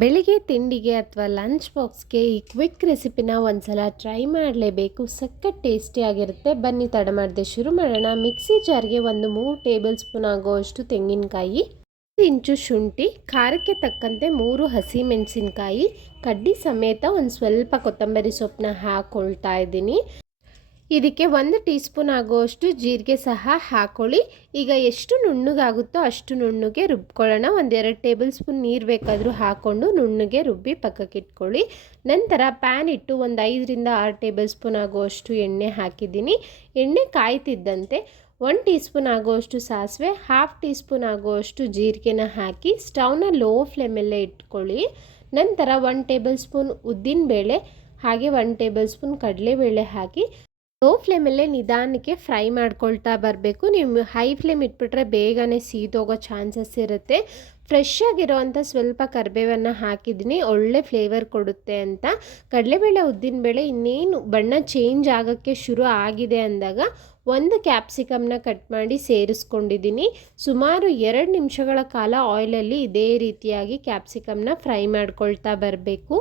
ಬೆಳಿಗ್ಗೆ ತಿಂಡಿಗೆ ಅಥವಾ ಲಂಚ್ ಬಾಕ್ಸ್ಗೆ ಈ ಕ್ವಿಕ್ ರೆಸಿಪಿನ ಒಂದ್ಸಲ ಟ್ರೈ ಮಾಡಲೇಬೇಕು. ಸಖತ್ ಟೇಸ್ಟಿಯಾಗಿರುತ್ತೆ ಬನ್ನಿ, ತಡ ಮಾಡದೆ ಶುರು ಮಾಡೋಣ. ಮಿಕ್ಸಿ ಜಾರ್ಗೆ ಒಂದು ಮೂರು ಟೇಬಲ್ ಸ್ಪೂನ್ ಆಗುವಷ್ಟು ತೆಂಗಿನಕಾಯಿ ಇಂಚು ಶುಂಠಿ, ಖಾರಕ್ಕೆ ತಕ್ಕಂತೆ ಮೂರು ಹಸಿ ಮೆಣಸಿನಕಾಯಿ, ಕಡ್ಡಿ ಸಮೇತ ಒಂದು ಸ್ವಲ್ಪ ಕೊತ್ತಂಬರಿ ಸೊಪ್ಪನ್ನ ಹಾಕ್ಕೊಳ್ತಾ ಇದ್ದೀನಿ. ಇದಕ್ಕೆ ಒಂದು ಟೀ ಸ್ಪೂನ್ ಆಗುವಷ್ಟು ಜೀರಿಗೆ ಸಹ ಹಾಕೊಳ್ಳಿ. ಈಗ ಎಷ್ಟು ನುಣ್ಣಗಾಗುತ್ತೋ ಅಷ್ಟು ನುಣ್ಣಗೆ ರುಬ್ಕೊಳ್ಳೋಣ. ಒಂದೆರಡು ಟೇಬಲ್ ಸ್ಪೂನ್ ನೀರು ಬೇಕಾದರೂ ಹಾಕ್ಕೊಂಡು ನುಣ್ಣಗೆ ರುಬ್ಬಿ ಪಕ್ಕಕ್ಕೆ ಇಟ್ಕೊಳ್ಳಿ. ನಂತರ ಪ್ಯಾನ್ ಇಟ್ಟು ಒಂದು ಐದರಿಂದ ಆರು ಟೇಬಲ್ ಸ್ಪೂನ್ ಆಗುವಷ್ಟು ಎಣ್ಣೆ ಹಾಕಿದ್ದೀನಿ. ಎಣ್ಣೆ ಕಾಯ್ತಿದ್ದಂತೆ ಒನ್ ಟೀ ಸ್ಪೂನ್ ಆಗುವಷ್ಟು ಸಾಸಿವೆ, ಹಾಫ್ ಟೀ ಸ್ಪೂನ್ ಆಗುವಷ್ಟು ಜೀರಿಗೆನ ಹಾಕಿ ಸ್ಟವ್ನ ಲೋ ಫ್ಲೇಮಲ್ಲೇ ಇಟ್ಕೊಳ್ಳಿ. ನಂತರ ಒನ್ ಟೇಬಲ್ ಸ್ಪೂನ್ ಉದ್ದಿನಬೇಳೆ, ಹಾಗೆ ಒನ್ ಟೇಬಲ್ ಸ್ಪೂನ್ ಕಡಲೆಬೇಳೆ ಹಾಕಿ ಲೋ ಫ್ಲೇಮಲ್ಲೇ ನಿಧಾನಕ್ಕೆ ಫ್ರೈ ಮಾಡ್ಕೊಳ್ತಾ ಬರಬೇಕು. ನೀವು ಹೈ ಫ್ಲೇಮ್ ಇಟ್ಬಿಟ್ರೆ ಬೇಗನೆ ಸೀದೋಗೋ ಚಾನ್ಸಸ್ ಇರುತ್ತೆ. ಫ್ರೆಶ್ ಆಗಿರೋವಂಥ ಸ್ವಲ್ಪ ಕರಿಬೇವನ್ನು ಹಾಕಿದ್ದೀನಿ. ಒಳ್ಳೆ ಫ್ಲೇವರ್ ಕೊಡುತ್ತೆ ಅಂತ. ಕಡಲೆಬೇಳೆ ಉದ್ದಿನಬೇಳೆ ಇನ್ನೇನು ಬಣ್ಣ ಚೇಂಜ್ ಆಗೋಕ್ಕೆ ಶುರು ಆಗಿದೆ ಅಂದಾಗ ಒಂದು ಕ್ಯಾಪ್ಸಿಕಮ್ನ ಕಟ್ ಮಾಡಿ ಸೇರಿಸ್ಕೊಂಡಿದ್ದೀನಿ. ಸುಮಾರು ಎರಡು ನಿಮಿಷಗಳ ಕಾಲ ಆಯಿಲಲ್ಲಿ ಇದೇ ರೀತಿಯಾಗಿ ಕ್ಯಾಪ್ಸಿಕಮ್ನ ಫ್ರೈ ಮಾಡ್ಕೊಳ್ತಾ ಬರಬೇಕು.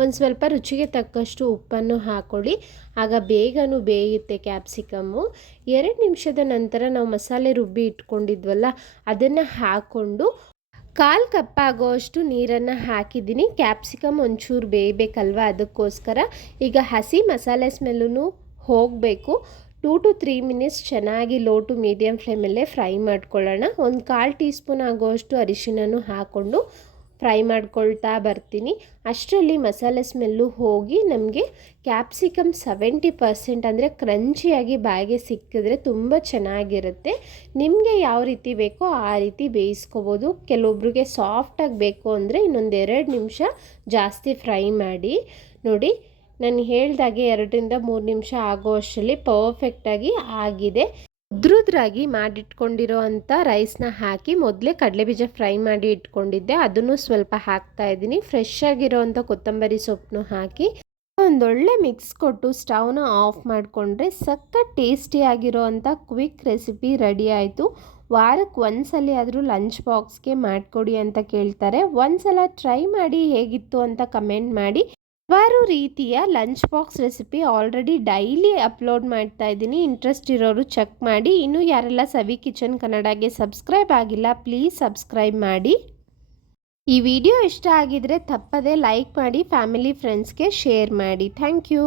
ಒಂದು ಸ್ವಲ್ಪ ರುಚಿಗೆ ತಕ್ಕಷ್ಟು ಉಪ್ಪನ್ನು ಹಾಕ್ಕೊಳ್ಳಿ ಆಗ ಬೇಗನೂ ಬೇಯುತ್ತೆ ಕ್ಯಾಪ್ಸಿಕಮ್ಮು. ಎರಡು ನಿಮಿಷದ ನಂತರ ನಾವು ಮಸಾಲೆ ರುಬ್ಬಿ ಇಟ್ಕೊಂಡಿದ್ವಲ್ಲ, ಅದನ್ನು ಹಾಕ್ಕೊಂಡು ಕಾಲು ಕಪ್ಪಾಗೋಷ್ಟು ನೀರನ್ನು ಹಾಕಿದ್ದೀನಿ. ಕ್ಯಾಪ್ಸಿಕಮ್ ಒಂಚೂರು ಬೇಯಬೇಕಲ್ವ ಅದಕ್ಕೋಸ್ಕರ. ಈಗ ಹಸಿ ಮಸಾಲೆ ಸ್ಮೆಲ್ಲೂ ಹೋಗಬೇಕು. ಟೂ ಟು ತ್ರೀ ಮಿನಿಟ್ಸ್ ಚೆನ್ನಾಗಿ ಲೋ ಟು ಮೀಡಿಯಮ್ ಫ್ಲೇಮಲ್ಲೇ ಫ್ರೈ ಮಾಡ್ಕೊಳ್ಳೋಣ. ಒಂದು ಕಾಲು ಟೀ ಸ್ಪೂನ್ ಆಗೋಷ್ಟು ಅರಿಶಿನೂ ಹಾಕ್ಕೊಂಡು ಫ್ರೈ ಮಾಡ್ಕೊಳ್ತಾ ಬರ್ತೀನಿ. ಅಷ್ಟರಲ್ಲಿ ಮಸಾಲೆ ಸ್ಮೆಲ್ಲು ಹೋಗಿ ನಮಗೆ ಕ್ಯಾಪ್ಸಿಕಮ್ ಸೆವೆಂಟಿ ಪರ್ಸೆಂಟ್ ಅಂದರೆ ಕ್ರಂಚಿಯಾಗಿ ಬಾಯಿಗೆ ಸಿಕ್ಕಿದ್ರೆ ತುಂಬ ಚೆನ್ನಾಗಿರುತ್ತೆ. ನಿಮಗೆ ಯಾವ ರೀತಿ ಬೇಕೋ ಆ ರೀತಿ ಬೇಯಿಸ್ಕೋಬೋದು. ಕೆಲವೊಬ್ರಿಗೆ ಸಾಫ್ಟಾಗಿ ಬೇಕು ಅಂದರೆ ಇನ್ನೊಂದು ಎರಡು ನಿಮಿಷ ಜಾಸ್ತಿ ಫ್ರೈ ಮಾಡಿ ನೋಡಿ. ನಾನು ಹೇಳ್ದಾಗೆ ಎರಡರಿಂದ ಮೂರು ನಿಮಿಷ ಆಗೋ ಅಷ್ಟರಲ್ಲಿ ಪರ್ಫೆಕ್ಟಾಗಿ ಆಗಿದೆ. ಉದ್ರುದ್ರಾಗಿ ಮಾಡಿಟ್ಕೊಂಡಿರೋ ಅಂಥ ರೈಸ್ನ ಹಾಕಿ ಮೊದಲೇ ಕಡಲೆಬೀಜ ಫ್ರೈ ಮಾಡಿ ಇಟ್ಕೊಂಡಿದ್ದೆ. ಅದನ್ನು ಸ್ವಲ್ಪ ಹಾಕ್ತಾ ಇದ್ದೀನಿ. ಫ್ರೆಶ್ ಆಗಿರೋ ಅಂಥ ಕೊತ್ತಂಬರಿ ಸೊಪ್ಪನ್ನು ಹಾಕಿ ಒಂದೊಳ್ಳೆ ಮಿಕ್ಸ್ ಕೊಟ್ಟು ಸ್ಟವ್ನ ಆಫ್ ಮಾಡಿಕೊಂಡ್ರೆ ಸಖತ್ ಟೇಸ್ಟಿಯಾಗಿರೋ ಅಂಥ ಕ್ವಿಕ್ ರೆಸಿಪಿ ರೆಡಿ ಆಯಿತು. ವಾರಕ್ಕೆ ಒಂದ್ಸಲ ಆದರೂ ಲಂಚ್ ಬಾಕ್ಸ್ಗೆ ಮಾಡಿಕೊಡಿ ಅಂತ ಕೇಳ್ತಾರೆ. ಒಂದ್ಸಲ ಟ್ರೈ ಮಾಡಿ ಹೇಗಿತ್ತು ಅಂತ ಕಮೆಂಟ್ ಮಾಡಿ. ಹಲವಾರು ರೀತಿಯ lunch box recipe already daily upload ಮಾಡ್ತಾ ಇದ್ದೀನಿ. ಇಂಟ್ರೆಸ್ಟ್ ಇರೋರು ಚೆಕ್ ಮಾಡಿ. ಇನ್ನೂ ಯಾರೆಲ್ಲ ಸವಿ ಕಿಚನ್ ಕನ್ನಡಗೆ ಸಬ್ಸ್ಕ್ರೈಬ್ ಆಗಿಲ್ಲ ಪ್ಲೀಸ್ ಸಬ್ಸ್ಕ್ರೈಬ್ ಮಾಡಿ. ಈ ವಿಡಿಯೋ ಇಷ್ಟ ಆಗಿದರೆ ತಪ್ಪದೇ ಲೈಕ್ ಮಾಡಿ ಫ್ಯಾಮಿಲಿ ಫ್ರೆಂಡ್ಸ್ಗೆ ಶೇರ್ ಮಾಡಿ. Thank you